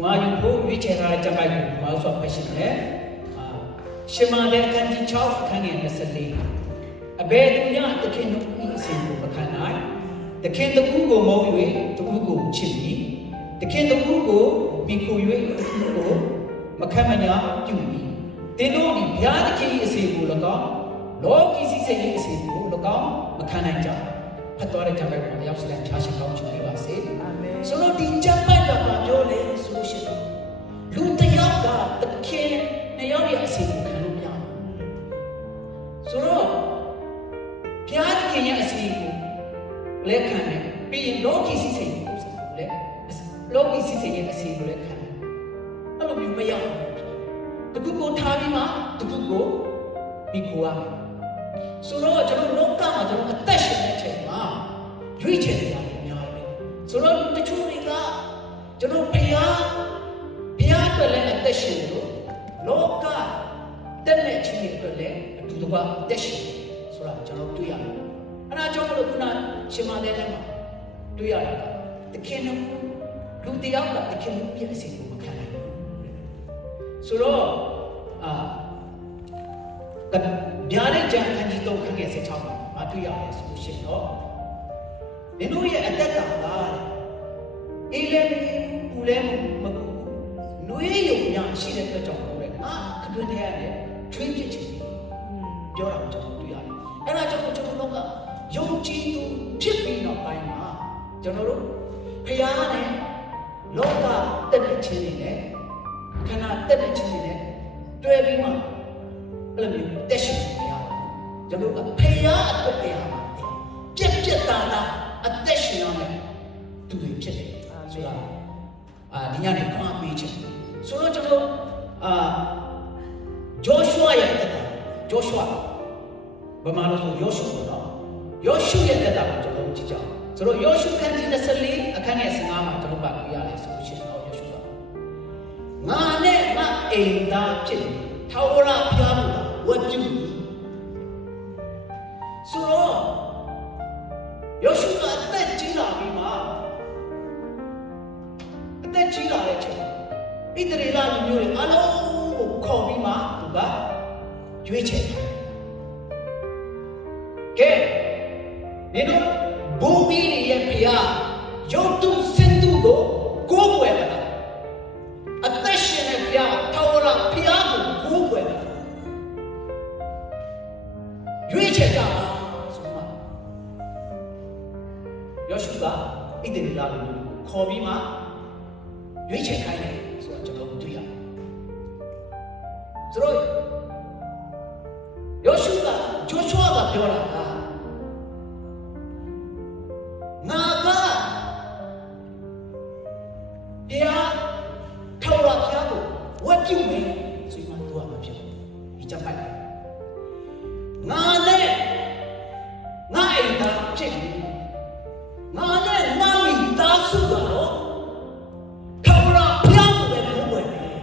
Ngayu ko bicara jabai ko masuk passion Shema de kan di chau kan ye nasali Abe dunya tekin ni isin ko bakanai Tekin the ugo mo yue the ugo chili Tekin the ugo mi ko yue ugo makamanya yui Teno ni bya tekin isin ko laka Lo kisi se ye isin ko laka makanai ja Patware jabai ko yaw silan chashi kaw chili ba se Solo di jabai ka ba jo le solution Lu tayaw ka tekin na yaw ya isin ko Solo, piada kenya asliku, lekhan hai. Pi logi si sahi ko le, logi si sahi asliku lekhan hai. Alo bi maya. Tuku ko thabi ma, tuku ko bikuwa. Solo jalo lokka ma jalo attach ne che ma, yui che ne ya nyai. Solo tachu ni ka jalo piya ko le attach lo, lokka tenne chi ko le. Duga deshi sura jalo tuya ana jalo kuna shima de ma tuya the king lu de ya the king pi si ko makana suro the byare jan kan ji to kan ge se chaw ma tuya le so shin no ne no ye atat ta la ile me ku le ma ku no ye yo nya shi de ta chaw ko le a khadun de ya le twin pi chiပြောတာကျွန်တော်တွေ့ရတယ်။အဲ့ဒါကြောင့်ကျွန်တော်တို့ကယုံကြည်သူဖြစ်ပြီးနောက်ပိုင်းမှာကျွန်တော်တို့ဖျားနဲ့လောကတက်တဲ့ချင်းတွေနဲ့ခန္ဓာတက်တဲ့ချင်းတွေနဲ့တွဲပြီးမှအဲ့လိုမျိုးတက်ရှိနေရတယ်။ကျွန်တော်ကဖျားအတွက်တရားမှာပြက်တာအသက်ရှင်ရမယ်သူတွေဖြစ်တယ်ဆိုတာဒီညနေခွန်အားပေးခြင်းဆိုတော့ကျွန်တော်ဂျောရှုအာရဲ့တက်တာဂျောရှုအာဘာမှလို့ဆိုယောရှုတော့ယောရှုရဲ့တက်တာကိုကျွန်တော်ကြည့်ကြအောင်ဆိုတော့ယောရှုခန်းကြီး24အခန်းငယ်15မှာကျွန်တော်ပါပြရတယ်ဆိုလို့ရှိရင်တော့ယောရှုကငါနဲ့ငါအိမ်သားဖြစ်ထာဝရဘုရားကိုဝတ်ပြုဆိုတော့ယောရှုကအသက်ကြီးလာပြီးမှအသက်ကြီးလာတဲ့အချိန်ဣသရေလလူမျိုးတွေအလုံးကိုခေါ်ပြီးမှသူကရွေးချယ်တယ်ကဲနေတော့ဘူမီရဲ့ဖျားရုပ်တုစင်တုကိုကိုးကွယ်ပါလားအသက်ရှင်တဲ့ဖျားထာဝရဖျားကိုကိုးကွယ်ပါရွေးချယ်ကြပါဆိုမှယောရှုကဣသရေလလူမျိုးခေါ်ပြီးမှရွေးချယ်ခိုင်းတယ်ဆိုတော့ကျွန်တော်တွေ့ရတယ်ဆိုတော့ယောရှုကဂျောရှုအာကပြောတာကငါကတရားထောက်ရဖျားကိုဝတ်ပြုမယ်ဆိုမှသူကမဖြစ်ဘူးဒီချက်ပိုက်ငါနဲ့ငါအိမ်သားဖြစ်ငါနဲ့ငါမိသားစုကတော့ထောက်ရဖျားကိုပဲကိုးကွယ်မယ်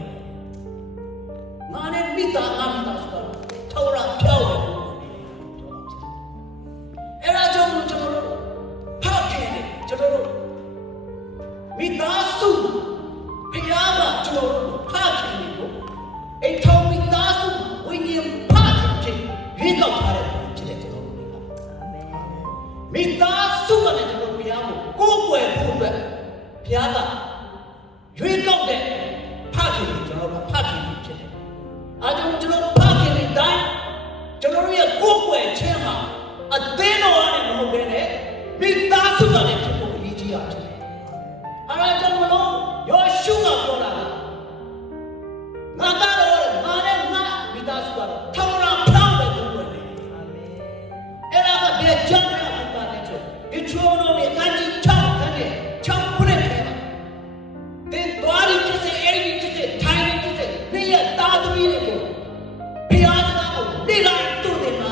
ငါနဲ့မိသားစုကတော့ထောက်ရဖျားကိုမိသားစုဖျားကကျွန်တော်တို့ဖခင်တွေကိုအိမ်ထောင်မိသားစုဝိညာဉ်ဖခင်ဖြစ်ရွေးကောက်ထားတဲ့ဖြစ်တဲ့ကျွန်တော်တို့ကအာမင်မိသားစုကလည်းကျွန်တော်ဘုရားကိုကိုးကွယ်ဖို့အတွက်ဘုရားကရွေးကောက်တဲ့ဖခင်တွေကျွန်တော်တို့ဖခင်တွေဖြစ်တယ်အားကြောင့်ကျွန်တော်ဖခင်တွေတိုင်းကျွန်တော်တို့ရဲ့ကိုးကွယ်ခြင်းဟာအသင်းတော်နဲ့မဟုတ်ဘဲနဲ့မိသားစုကလည်းဖြစ်ဖို့အရေးကြီးတာအားကြောင့်မလို့ယောရှုကပြောတာကငါကတော့ငါနဲ့ငါမိသားစုကတော့ထောင်ရဖောင်းပဲကိုယ်ပဲအာမင်အဲ့ဒါကဘယ်ကြောင့်လဲဘုရားနဲ့ဆိုဒီချိုးလို့အတန်းကြီး6ခန်းနဲ့6ခုနဲ့ထဲမှာတဲ့သွားရဖြစ်စေအဲ့ဒီဖြစ်စေထိုင်ဖြစ်စေနေရတာသမီးတွေကိုဘုရားစကားကိုလေ့လာတို့တယ်မှာ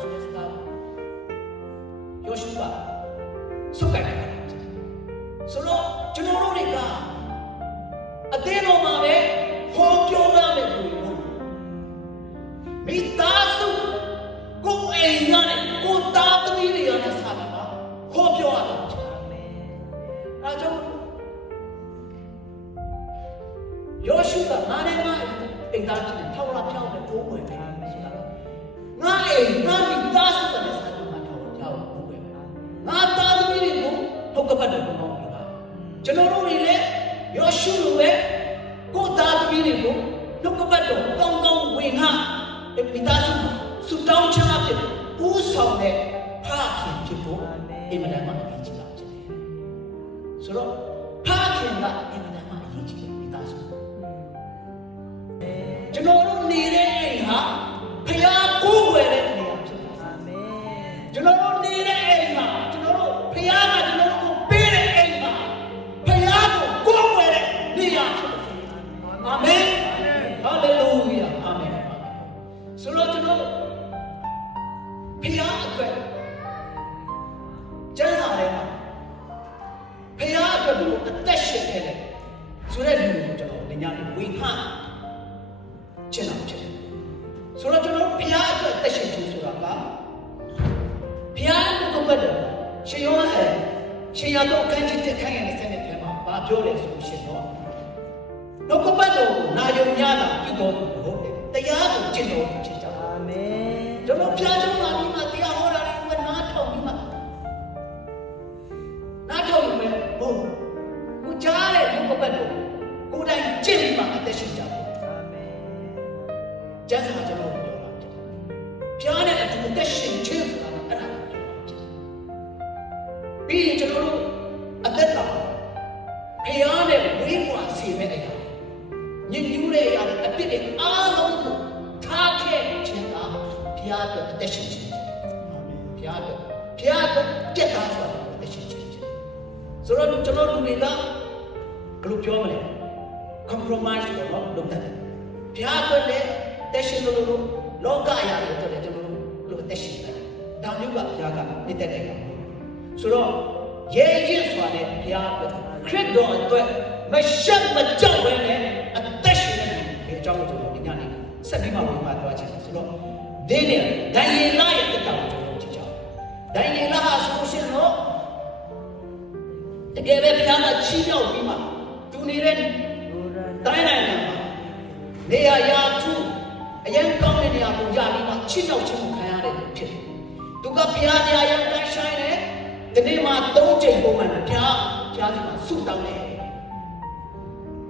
ဆိုတဲ့စကားယောရှုကစုကိုက်တယ်ဆိုတော့ကျွန်တော်တို့တွေကအသေးတော်မှာပဲဟောပြောရမယ်ဆိုရင်မိသားစုကိုယ်အိမ်ရနဲ့ကိုယ်သားသမီးတွေရနဲ့စာမှာဟောပြောရမယ်အာမင်အဲကြောင့် အိမ်သားချင်းထောက်လာဖြောင်းတဲ့ဘိုးဝင်တယ်ဆိုတာငါအိမ်ငါမိသားစုနဲ့စာလုံးမှာထောက်ဖြောင်းဘိုးဝင်ငါသားသမီးတွေကိုထုတ်ကပတ်တယ်ဘုံတော်ကကျွန်တော်တို့တွေလည်းယောရှုလိုပဲကိုသားသမီးတွေကိုထုတ်ကပတ်တော်ကောင်းကောင်းဝင်ငါမိသားစုစူတောင်းချမ်းဖြစ်ဦးဆောင်တဲ့ဖခင်ဖြစ်ဖို့အင်မတန်မှအရေးကြီးတာဖြစ်တယ်ဆိုတော့ဖခင်ကအင်မတန်မှအရေးကြီးတယ်မိသားစုကျွန်တော်တို့နေတဲ့အိမ်ဟာဖခင်ကိုယ်ွယ်တဲ့နေရာဖြစ်ပါအာမင်ကျွန်တော်တို့နေတဲ့အိမ်ဟာကျွန်တော်တို့ဖခင်ကကျွန်တော်တို့ကိုပေးတဲ့အိမ်ဟာဖခင်ကိုယ်ွယ်တဲ့နေရာဖြစ်ပါအာမင်ဟာလေလုယာအာမင်ဆိုတော့ကျွန်တော်ဖခင်အတွက်ကျမ်းစာထဲမှာဖခင်အတွက်ကိုအသက်ရှင်ခဲ့တယ်ဆိုတဲ့လူကိုကျွန်တော်ညနေဝေငှကျင့်အောင်ဖြစ်တယ်ဆိုတော့ကျွန်တော်ဖခင်အတွက်အသက်ရှင်ခြင်းဆိုတာကဖခင်ကိုဘတ်တယ်ရှင်ယောဟန်ရှင်ယာတော့ခန်းကြီးတက်ခိုင်းရတဲ့စနစ်ထဲမှာဘာပြောလဲဆိုရှင်တော့တော့ကပတ်တော်ကိုနာယုံညတာပြုတော်သူဟုတ်တယ်တရားကိုကျင့်တော်သူဖြစ်ကြအာမင်ကျွန်တော်ဖျားချောင်းလာပြီးမှတရားဟောတာတွေကိုနားထောင်ပြီးမှနားထောင်ရင်ဟုတ်ကိုကြားတဲ့ဘုကပတ်တော်ကိုယ်တိုင်ကျင့်ပြီးမှအသက်ရှင်ကြတယ်အာမင်ကျမ်းစာကျွန်တော်ပြောတာဖြစ်ဖျားတဲ့အတူအသက်ရှင်ခြင်းဆိုတာအဲ့ဒါကိုပြောတာဖြစ်ပြီးရင်ကျွန်တော်တို့အသက်တာဖျားနဲ့ဝေးကွာစေမဲ့အရာညဉ့်ညူးတဲ့အရာတွေအပြစ်တွေအားလုံးကိုထားခဲ့ခြင်းကဘုရားအတွက်အသက်ရှင်ခြင်းဖြစ်တယ်။အာမင်။ဘုရားအတွက်ပြတ်သားစွာအသက်ရှင်ခြင်းဖြစ်တယ်။ဆိုတော့ကျွန်တော်တို့တွေကဘယ်လိုပြောမလဲ compromise တော့လုပ်တတ်တယ်။ဘုရားအတွက်လည်းသက်ရှင်လို့လောကအရာတွေအတွက်လည်းကျွန်တော်တို့လိုအသက်ရှင်တယ်။ဒါမျိုးကဘုရားကနေတဲ့တဲ့ကောင်။ဆိုတော့ရဲရဲစွာနဲ့ဘုရားအတွက်ခရစ်တော်အတွက်မရှက်မကြောက်ဘဲနဲ့အသက်ရှင်နေတဲ့အကြောင်းကိုကျွန်တော်ဒီညနေဆက်ပြီးမှဝင်ပါသွားချင်တယ်ဆိုတော့ဒီနေ့ဒိုင်ယေလရဲ့တက်တာကိုကျွန်တော်ကြည့်ကြအောင်ဒိုင်ယေလဟာဆိုရှင်တော့တကယ်ပဲဘုရားကချီးမြှောက်ပြီးမှသူနေတဲ့တိုင်းနိုင်ငံမှာနေရာရာသူအရင်ကောင်းတဲ့နေရာကိုရပြီးမှချီးမြှောက်ခြင်းကိုခံရတဲ့ဖြစ်တယ်သူကဘုရားတရားရဲ့တိုင်းဆိုင်တယ်ဒီနေ့မှာ၃ချိန်ပုံမှန်ဘုရားစီမှာဆုတောင်းတယ်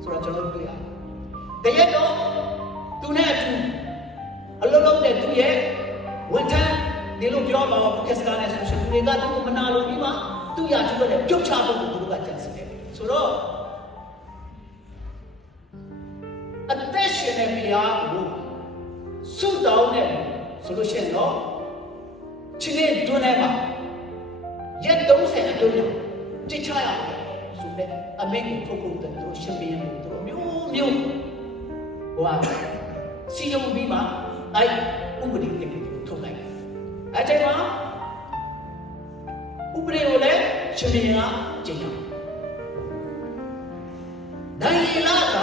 ဆိုတော့ကျွန်တော်တွေ့ရတယ်။တကယ်တော့သူနဲ့အတူအလုံးလုံးတဲ့သူရဲ့ဝန်ထမ်းဒီလိုပြောမှာဘုရားစကားနဲ့ဆိုရှင်တွေကသူ့ကိုမနာလို့ပြီးမှသူ့ရာထူးနဲ့ပြုတ်ချဖို့သူတို့ကကြံစည်တယ်။ဆိုတော့အသက်ရှင်တဲ့ဘုရားကိုဆုတောင်းတယ်ဆိုလို့ရှိရင်တော့ချင်းနဲ့တွန်းထဲမှာရက်30အတွင်းကြိတ်ချရတယ်ဆိုတဲ့အမိန့်ကိုထုတ်ဖို့တဲ့တို့ရှင်ပြန်ဖို့တို့မျိုးဟိုဟာစီယုံပြီးမှအဲ့ဥပဒေတွေကိုထုတ်လိုက်အဲ့ချိန်မှာဥပဒေကိုလည်းရှင်ပြန်ကကျင့်ရဒိုင်ယေလက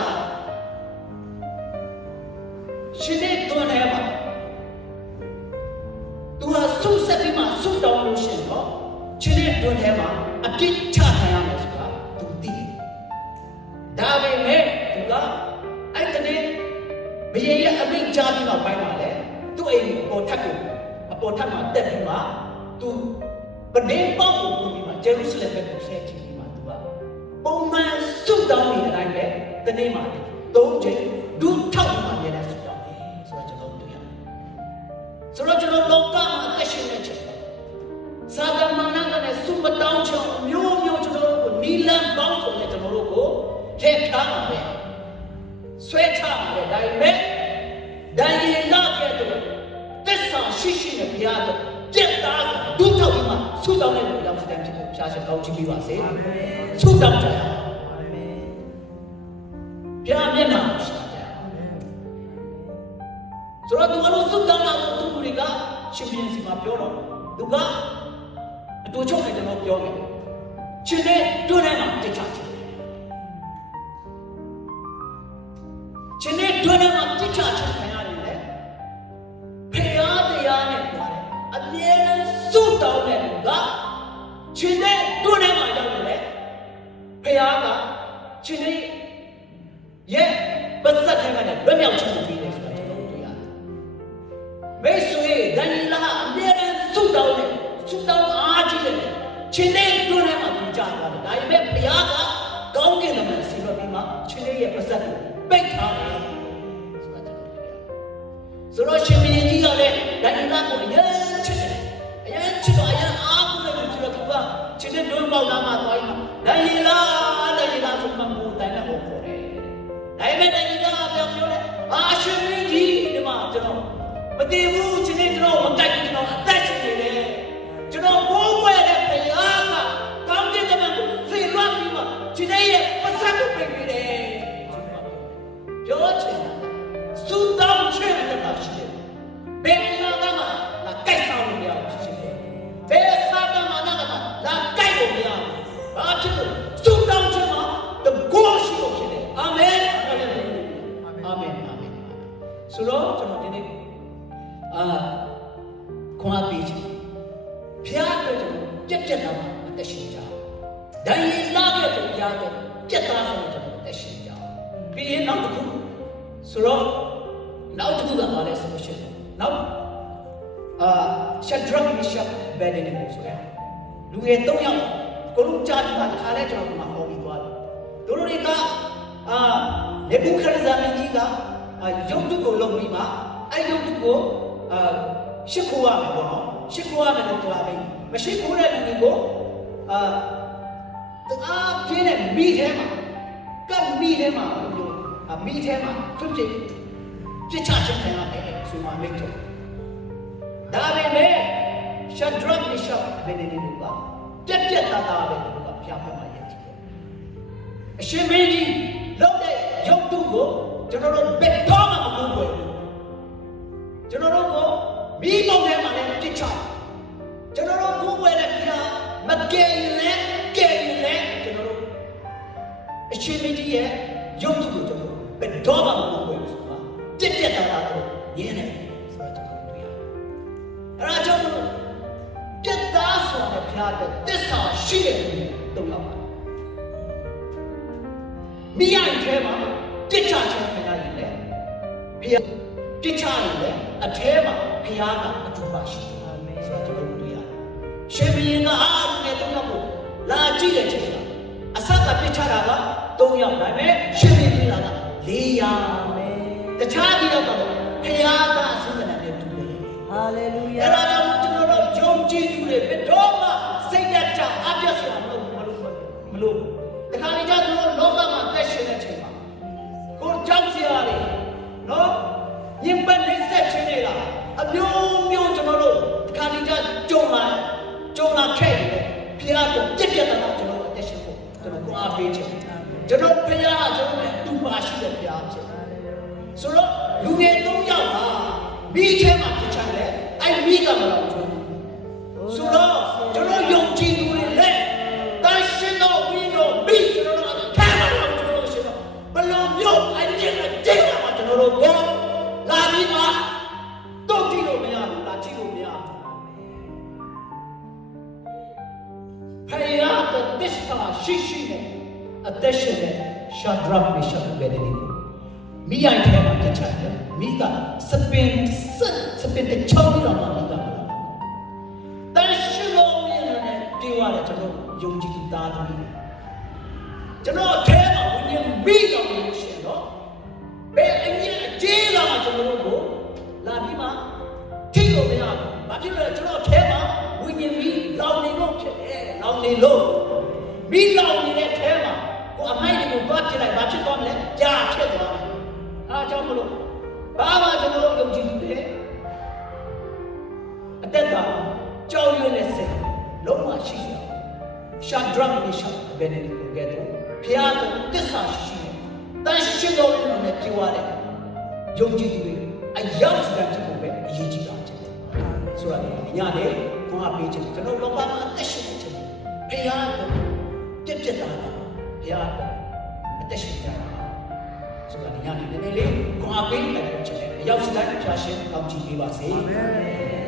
ရှင်တဲ့တွန်းထဲမှာသူဟာဆုဆက်ပြီးမှဆုတောင်းလို့ရှင်တော့ရှင်တဲ့တွန်းထဲမှာအပြစ်ချခံရမယ်ဆိုတာသူသိတယ်ဒါပေမဲ့သူကအဲ့တနေ့ဘယင်ရဲ့အမိန့်ကြားပြီးတော့ပိုင်းပါလေသူ့အိမ်အပေါ်ထပ်မှာတက်ပြီးမှသူပဒင်းပေါက်ကိုပြုပြီးမှဂျေရုဆလင်ဘက်ကိုဆဲချပြီးမှသူကပုံမှန်ဆုတောင်းနေတဲ့အတိုင်းပဲတနေ့မှာ၃ချိန်ဒုထောက်မှလည်းဆုတောင်းတယ်ဆိုတော့ကျွန်တော်တွေ့ရတယ်ဆိုတော့ကျွန်တော်လောကမှာအသက်ရှင်နေချက်စာတမန်ကလည်းဆုမတောင်းချောင်းမျိုးမျိုးကျွန်တော်တို့ကိုနီလန်ပေါင်းဆိုတဲ့ကျွန်တော်တို့ကိုထည့်ထားပါပဲဆွဲချပါပဲဒါပေမဲ့ဒိုင်ယေလကဲ့သို့သက်ဆောင်ရှိရှိနဲ့ဘုရားတို့ပြတ်သားဒုထောက်ပြီးမှဆုတောင်းတဲ့လူရောက်တဲ့ဖြစ်ကိုဖျားရှင်ကောင်းချီးပေးပါစေအာမင်ဆုတောင်းကြရအောင်အာမင်ဘုရားမျက်နှာကိုရှာကြအာမင်ဆိုတော့သူတို့ဆုတောင်းတာကိုသူတို့တွေကရှင်ပြန်စီမှာပြောတော့သူကအတူချုပ်နဲ့ကျွန်တော်ပြောမယ်ရှင်နဲ့တွန်းထဲမှာတိတ်ချချင်ရှင်နဲ့တွန်းထဲမှာတိတ်ချချင်ခံရတယ်လေဖရာတရားနဲ့ပြောတယ်အမြဲတမ်းစုတောင်းတဲ့လူကရှင်နဲ့တွန်းထဲမှာရောက်တယ်လေဖရာကရှင်နဲ့ရဲ့ပတ်သက်ခံရတဲ့လွတ်မြောက်ခြင်းကိုပြီး န်လာအမြဲတမ်းဆုတောင်းတယ်ဆုတောင်းအားကြီးတယ်ချင်းနဲ့တွန်းထဲမှာသူကြာသွားတယ်ဒါပေမဲ့ဘုရားကကောင်းကင်မှာဆီလို့ပြီးမှချင်းလေးရဲ့ပါဇက်ကိုပိတ်ထားတယ်ဆိုတော့ရှင်မင်းကြီးကလည်းဒိုင်လာကိုအရင်ချစ်တယ်အရင်ချစ်တော့အရင်အားကိုလည်းသူကချင်းနဲ့တွန်းပေါက်လာမှသွားရင်ဒိုင်လာဆိုမှမူတိုင်းနဲ့ဟောခေါ်တယ်ဒါပေမဲ့ဒိုင်လာပြောတယ်အာရှင်မင်းကြီးဒီမှာကျွန်တော်မတည်ဘူးချင်းနဲ့ကျွန်တော်မတိုက်ကျွန်တော်အသက်ရှင်နေတယ်ကျွန်တော်ဘိုးဘွယ်တဲ့ဘုရားကကောင်းကင်ကမန်ကိုသေလွှတ်ပြီးမှချင်းရဲ့ပါဇက်ကိုပိတ်ပြီးတယ်ပြောချင်စူတောင်းချင်တဲ့တာရှိတယ်ဘယ်နေရာကမှလာကြိုက်ဆောင်လို့မရဘူးရှိတယ်ဘယ်စာကမှလာကြိုက်လို့မရဘူးဘာဖြစ်လို့စူတောင်းချင်မှာတကောရှိလို့ဖြစ်တယ်အာမင်အာမင်ဆိုတော့ကျွန်တော်ဒီနေ့ခွန်အားပေးချင်ဘုရားအတွက်ကျွန်တော်ပြက်တာအသက်ရှင်ကြဒိုင်လာတဲ့ဘုရားအတွက်ပြက်သားဆုံးကျွန်တော်အသက်ရှင်ကြပြီးရင်နောက်တစ်ခုဆိုတော့နောက်တစ်ခုကဘာလဲဆိုလို့ရှိရင်နောက်ရှက်ဒရက်မီရှက်ဘယ်နေလို့ဆိုရလူငယ်၃ယောက်ကိုလုံးကြားပြီးတာခါလဲကျွန်တော်ကဟောပြီးသွားတယ်တို့တွေကနေဘူခရဇာမင်းကြီးကရုပ်တုကိုလုပ်ပြီးမှအဲ့ရုပ်တုကိုရှစ်ခိုးရမယ်ပေါ့နော်ရှစ်ခိုးရမယ်လို့ပြောတယ်မရှိခိုးတဲ့လူတွေကိုတအားပြင်းတဲ့မိထဲမှာကပ်မိထဲမှာလို့မိထဲမှာဖြစ်ပြစ်ချခြင်းခံရတယ်ဆိုမှမိတ်တယ်ဒါပေမဲ့ရှက်ဒရက်မီရှက်ဘယ်နေနေလို့ပါပြက်တာပဲလို့ကပြဖက်မှာရည်ကြည့်တယ်အရှင်မင်းကြီးလုပ်တဲ့ရုပ်တုကိုကျွန်တော်တို့ဘယ်တော့မှမကူးွယ်ဘူးကျွန်တော်တို့ကိုမိမောင်ထဲမှာလည်းပြစ်ချကျွန်တော်တို့ကူးွယ်တဲ့ဘုရားမကယ်ရင်လည်းကယ်ရင်လည်းကျွန်တော်တို့အရှင်မင်းကြီးရဲ့ရုပ်တုကိုကျွန်တော်တို့ဘယ်တော့မှမကူးွယ်ဘူးဆိုတာပြက်တာတော့ရင်းနေဆိုတော့ကျွန်တော်တွေ့ရတယ်အဲ့ဒါကြောင့်ပြက်သားဆိုတဲ့ဘုရားတဲ့သစ္စာရှိတဲ့လူတော့လောက်ပါမိရတဲ့ထဲမှာပြစ်ချခြင်းခံရတယ်လေဘုရားပြစ်ချရင်လေအထဲမှာဘုရားကအတူပါရှိတယ်အာမင်ဆိုတော့ကျွန်တော်တွေ့ရတယ်ရှင်ဘုရင်ကအားနဲ့တော့ရောက်ဖို့လာကြည့်တဲ့ချိန်မှာအဆက်ကပြစ်ချတာက3ယောက်ဒါပေမဲ့ရှင်ဘုရင်ပြတာက4ယောက်တခြားဒီတော့ဘုရားကအစင်းနဲ့တူတယ်ဟာလေလုယာအဲ့ဒါကြောင့်ကျွန်တော်တို့ယုံကြည်သူတွေဘယ်တော့မှစိတ်သက်သာအပြည့်စုံမလို့တခါလေကျကျွန်တော်လောကမှာသက်ရှင်တဲ့ချိန်မှာကိုကြောက်စရာတွေနော်ညင်ပတ်နေဆက်ချင်းတွေလားအမျိုးမျိုးကျွန်တော်တို့တခါလေကျကြုံလာခဲ့တယ်ဘုရားကပြက်တာတော့ကျွန်တော်အသက်ရှင်ဖို့ကျွန်တော်ကိုအားပေးချင်ကျွန်တော်ဘုရားကျွန်တော်နဲ့အတူပါရှိတဲ့ဘုရားဖြစ်ဆိုတော့လူငယ်၃ယောက်ဟာမိထဲမှာပြချတယ်အဲ့မိကမလို့ဆိုတော့ကျွန်တော်ယုံကြည်သူတွေလက်တန်ရှင်တော်ဝိညာဉ်မိကျွန်တော်တို့အထက်မှာတော့ကျွန်တော်ရှင်တော့ဘလုံးမျိုးအဲ့ဒီကတည်းကမှကျွန်တော်တို့ကိုလာပြီးမှတော့ကြည့်လို့မရဘူးလာကြည့်လို့မရဘူးဖယားတဲ့သစ္စာရှိနဲ့အသက်ရှင်တဲ့ရှာဒရက်မီရှက်ဘယ်နေလဲမိရိုင်ထဲမှာပြချတယ်မိကစပင်တဲ့ချောင်းပြီးတော့မှမိကတန်ရှင်တော်ရဲ့နဲ့ပြေးရတယ်ကျွန်တော်ယုံကြည်သူသားသမီးကျွန်တော်အထဲမှာဝိညာဉ်မိတော်လို့ရှင်တော့ဘယ်အရင်အကျေးလာမှကျွန်တော်တို့ကိုလာပြီးမှထိလို့မရဘူး။ဘာဖြစ်လဲကျွန်တော်အထဲမှာဝိညာဉ်မိလောင်နေလို့ဖြစ်တယ်။လောင်နေလို့မိလောင်နေတဲ့ထဲမှာကိုအမိုက်တွေကိုတွားပြလိုက်ဘာဖြစ်သွားမလဲ။ကြာဖြစ်သွားတယ်။အားကြောင့်မလို့ဘာမှကျွန်တော်တို့ယုံကြည်သူတွေအသက်တာကြောက်ရွံ့တဲ့စိတ်လုံးဝရှိတယ်။ရှာဒရက်မီရှက်ဘယ်နေလို့ကဲတော့ဘုရားကသစ္စာရှိတယ်။တန်ရှင်တော်နဲ့ပြောရတယ်။ယုံကြည်သူတွေအရောက်စတဲ့ချက်ကိုပဲအရေးကြီးတာဖြစ်တယ်။ဆိုတော့ညနေခွန်အားပေးခြင်းကျွန်တော်လောကမှာအသက်ရှင်နေခြင်းဘုရားကပြက်တာဘုရားကအသက်ရှင်ကြတာဆိုတော့ညနေနည်းနည်းလေးခွန်အားပေးလိုက်ခြင်းအရောက်စတဲ့ဖျားရှင်ကောင်းချီးပေးပါစေ။